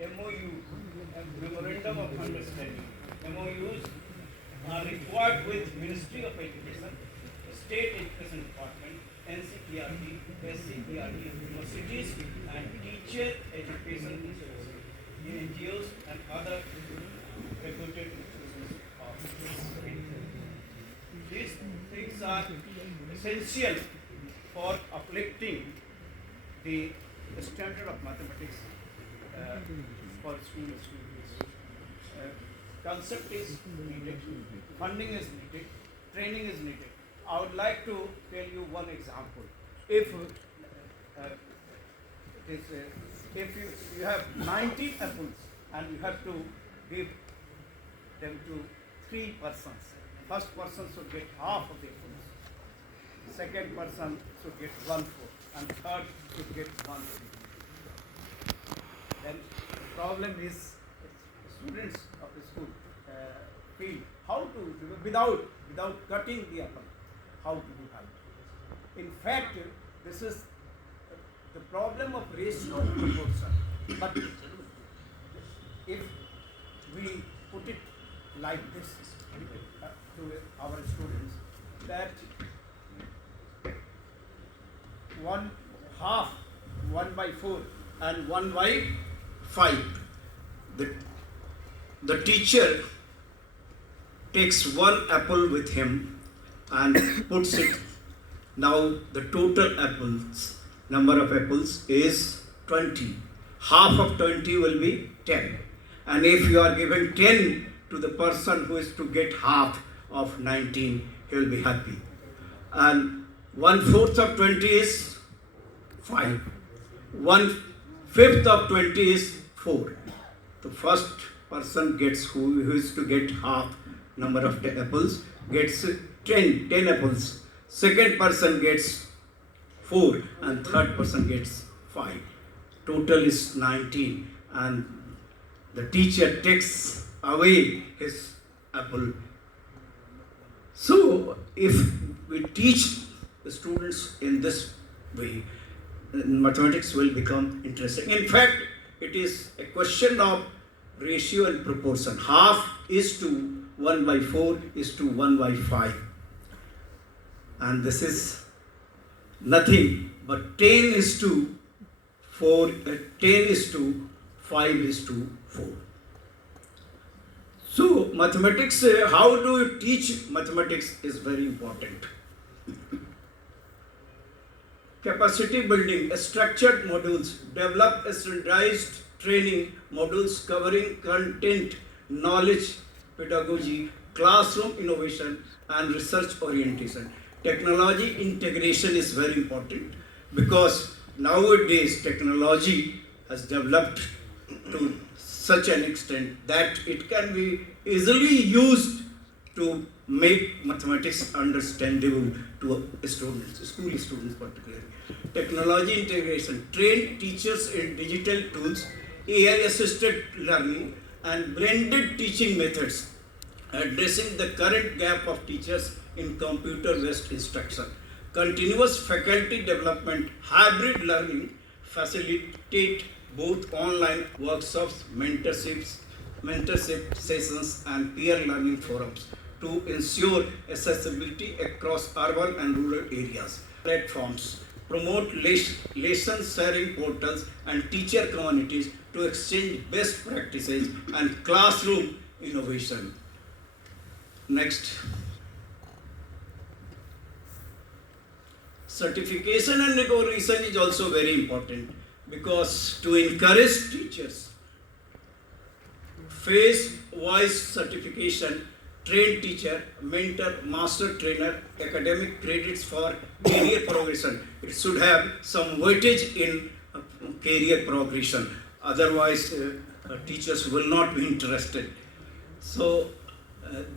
MOU, Memorandum of Understanding, MOUs are required with Ministry of Education, State Education Department, NCERT, SCERT, universities and teacher education institutions, NGOs and other reputed institutions of India. These things are essential for uplifting the standard of mathematics for school students. Concept is needed, funding is needed, training is needed. I would like to tell you one example. If you have 90 apples and you have to give them to 3 persons, first person should get half of the apples, second person should get 1/4, and third should get 1/3. Then the problem is students of the school feel how to do without cutting the apple, how to do that. In fact, this is the problem of ratio and proportion. But if we put it like this to our students, that 1/4 and 1/5, the teacher takes one apple with him and puts it. Now the total number of apples is 20. Half of 20 will be 10. And if you are given 10 to the person who is to get half of 19, he will be happy. And 1/4 of 20 is 5. 1/5 of 20 is 4. The first person gets who is to get half number of apples gets 10 apples. Second person gets 4 and third person gets 5. Total is 19, and the teacher takes away his apple. So if we teach the students in this way, mathematics will become interesting. In fact, it is a question of ratio and proportion. Half is to 1/4 is to 1/5. And this is nothing but 10 is to 4, 10 is to 5 is to 4. So mathematics, how do you teach mathematics is very important. Capacity building, structured modules, develop standardized training modules covering content, knowledge, pedagogy, classroom innovation and research orientation. Technology integration is very important because nowadays technology has developed to such an extent that it can be easily used to make mathematics understandable to students, school students particularly. Technology integration, train teachers in digital tools, AI assisted learning and blended teaching methods, addressing the current gap of teachers in computer-based instruction. Continuous faculty development, hybrid learning, facilitate both online workshops, mentorship sessions and peer learning forums to ensure accessibility across urban and rural areas. Platforms, promote lesson sharing portals and teacher communities to exchange best practices and classroom innovation. Next. Certification and recognition is also very important because to encourage teachers, phase-wise certification, trained teacher, mentor, master trainer, academic credits for career progression. It should have some weightage in career progression. Otherwise, teachers will not be interested. So,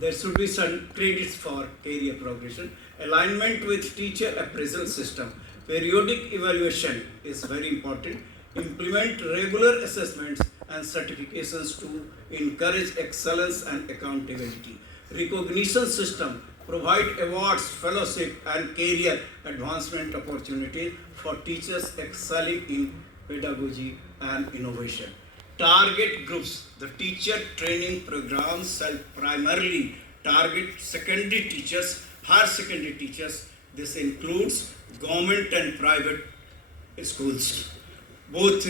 there should be some credits for career progression. Alignment with teacher appraisal system. Periodic evaluation is very important. Implement regular assessments and certifications to encourage excellence and accountability. Recognition system. Provide awards, fellowship and career advancement opportunities for teachers excelling in pedagogy and innovation. Target groups. The teacher training programs shall primarily target secondary teachers, higher secondary teachers. This includes government and private schools. Both,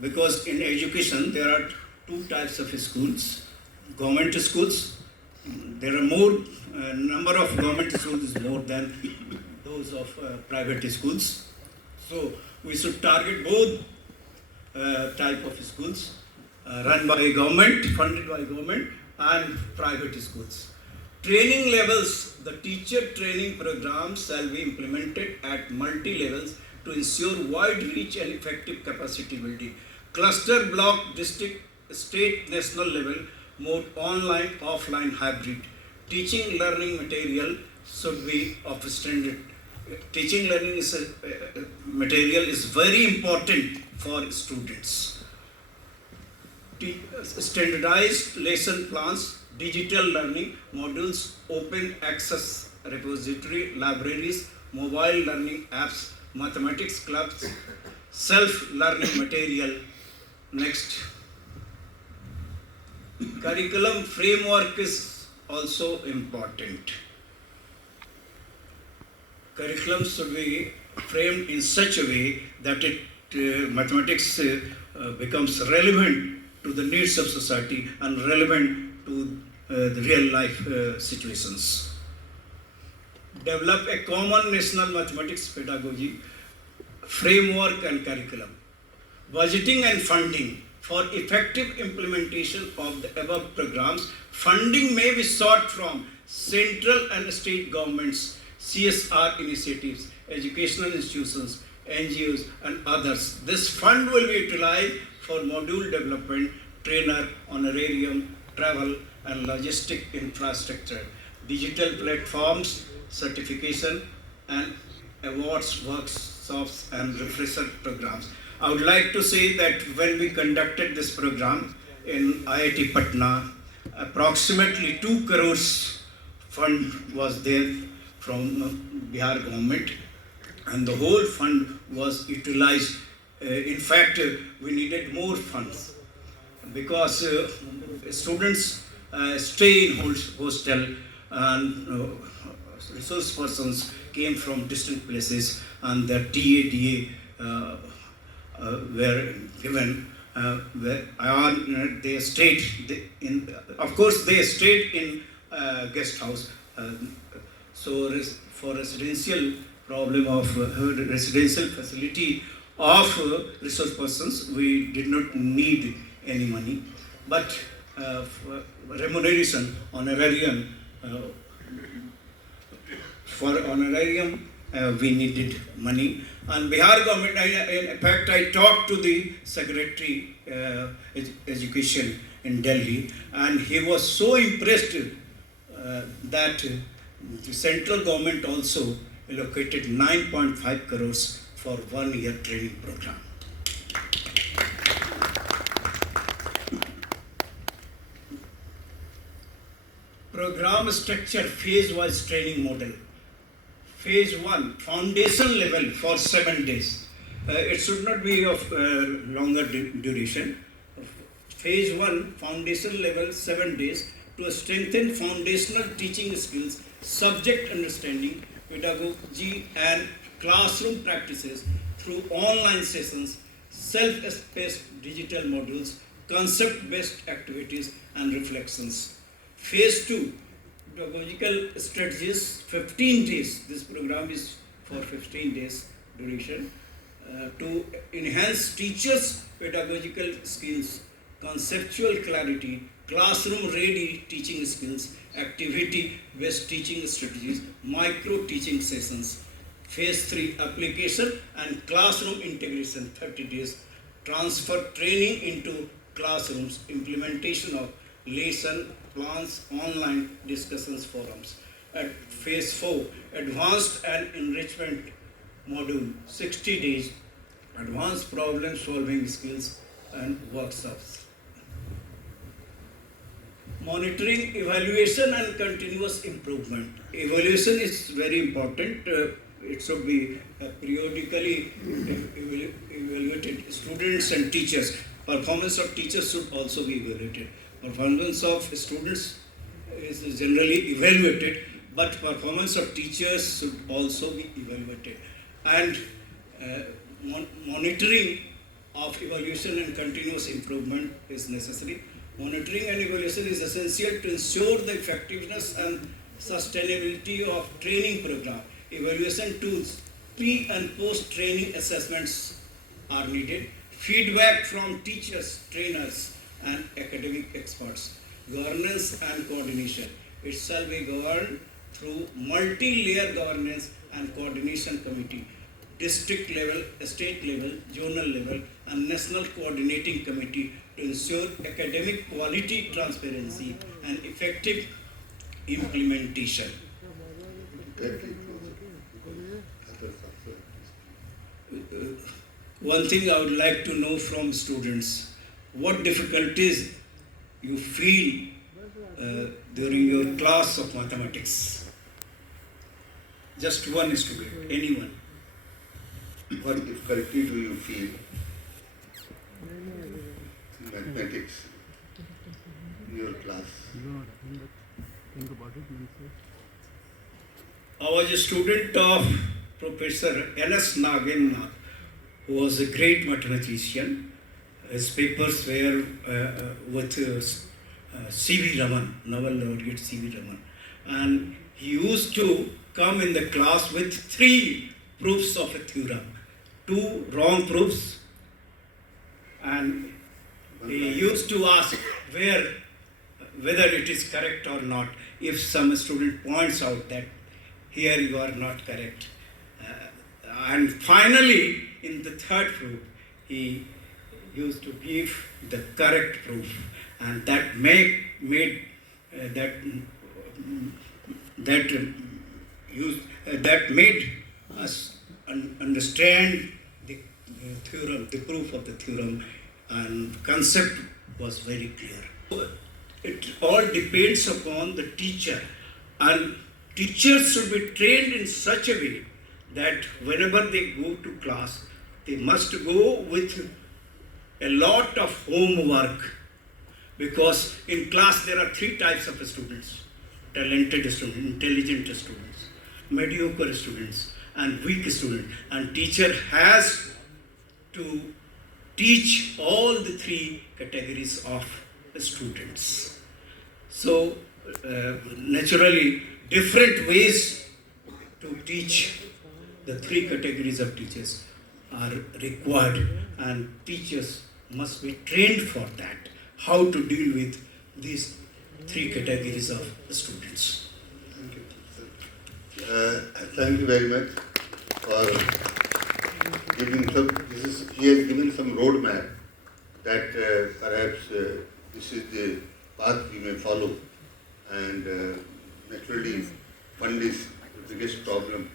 because in education there are two types of schools. Government schools, there are more, number of government schools is more than those of private schools. So we should target both type of schools run by government, funded by government, and private schools. Training levels, the teacher training programs shall be implemented at multi-levels to ensure wide reach and effective capacity building. Cluster block, district, state, national level, mode online, offline, hybrid. Teaching learning material should be of standard. Teaching learning material is very important for students. Standardized lesson plans, digital learning modules, open access repository, libraries, mobile learning apps, mathematics clubs, self-learning material. Next. Curriculum framework is also important. Curriculum should be framed in such a way that mathematics becomes relevant to the needs of society and relevant to the real life situations. Develop a common national mathematics pedagogy, framework and curriculum. Budgeting and funding. For effective implementation of the above programs, funding may be sought from central and state governments, CSR initiatives, educational institutions, NGOs and others. This fund will be utilized for module development, trainer, honorarium, travel and logistic infrastructure, digital platforms, certification and awards, workshops and refresher programs. I would like to say that when we conducted this program in IIT Patna, approximately 2 crores fund was there from Bihar government, and the whole fund was utilized. In fact, we needed more funds because students stay in hostel and resource persons came from distant places and their TADA were given where they stayed in. Of course, they stayed in guest house. So for residential problem of residential facility of resource persons, we did not need any money, but for remuneration, honorarium, for honorarium we needed money. And Bihar government, in fact, I talked to the Secretary Education in Delhi, and he was so impressed that the central government also allocated 9.5 crores for 1 year training program. Program structure, phase-wise training model. Phase 1, foundation level for 7 days. It should not be of longer duration. Phase 1, foundation level 7 days to strengthen foundational teaching skills, subject understanding, pedagogy and classroom practices through online sessions, self-paced digital modules, concept-based activities and reflections. Phase 2, pedagogical strategies, 15 days. This program is for 15 days duration to enhance teachers' pedagogical skills, conceptual clarity, classroom-ready teaching skills, activity-based teaching strategies, micro-teaching sessions. Phase 3, application and classroom integration, 30 days. Transfer training into classrooms, implementation of lesson plans, online discussions forums. At phase 4, advanced and enrichment module, 60 days, advanced problem solving skills and workshops. Monitoring, evaluation and continuous improvement. Evaluation is very important. It should be periodically evaluated. Students and teachers. performance of teachers should also be evaluated. Performance of students is generally evaluated, but performance of teachers should also be evaluated. And monitoring of evaluation and continuous improvement is necessary. Monitoring and evaluation is essential to ensure the effectiveness and sustainability of training program. Evaluation tools, pre and post training assessments are needed. Feedback from teachers, trainers and academic experts. Governance and coordination. It shall be governed through multi-layer governance and coordination committee, district level, state level, zonal level and national coordinating committee to ensure academic quality, transparency and effective implementation. One thing I would like to know from students, what difficulties you feel during your class of mathematics? Just one student, anyone. What difficulty do you feel in mathematics in your class? I was a student of Professor N.S. Nagennath, who was a great mathematician. His papers were with C.V. Raman, Nobel laureate C.V. Raman. And he used to come in the class with 3 proofs of a theorem, 2 wrong proofs, and he used to ask whether it is correct or not. If some student points out that here you are not correct. And finally, in the 3rd proof, he used to give the correct proof, and that made us understand the theorem, the proof of the theorem, and concept was very clear. It all depends upon the teacher, and teachers should be trained in such a way that whenever they go to class, they must go with a lot of homework, because in class there are 3 types of students: talented students, intelligent students, mediocre students and weak students, and teacher has to teach all the 3 categories of students. So naturally different ways to teach the 3 categories of teachers are required, and teachers must be trained for that, how to deal with these 3 categories of students. Thank you very much for giving some. He has given some roadmap that perhaps this is the path we may follow, and naturally, fund is the biggest problem,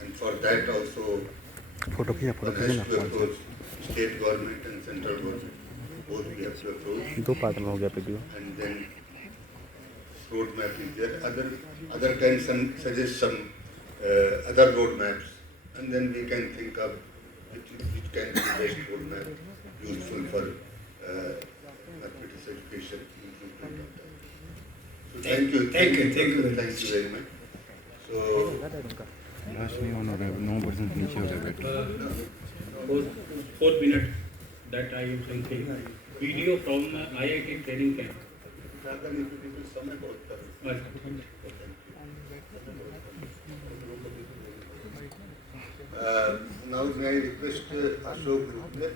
and for that also one has to approach state government and central government. Both we have to approach. And then roadmap is there. Other can suggest some other roadmaps, and then we can think of which can be the best roadmap useful for mathematics education. So thank you very much. So last में उन्होंने 9% नीचे हो गया बेटा 4 minutes that I am thinking. Video from IIT training camp. Now may I request Ashok Gupta